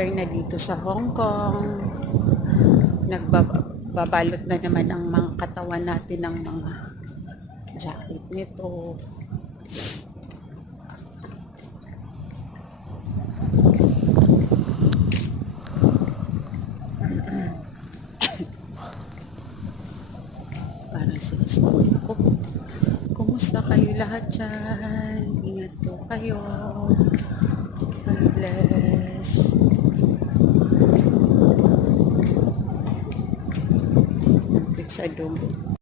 winter na dito sa Hong Kong. Nagbabalot na naman ang mga katawan natin ng mga jacket nito. Para sa school ko. Kumusta kayo lahat dyan? Ingat po kayo. God bless. Sa dome.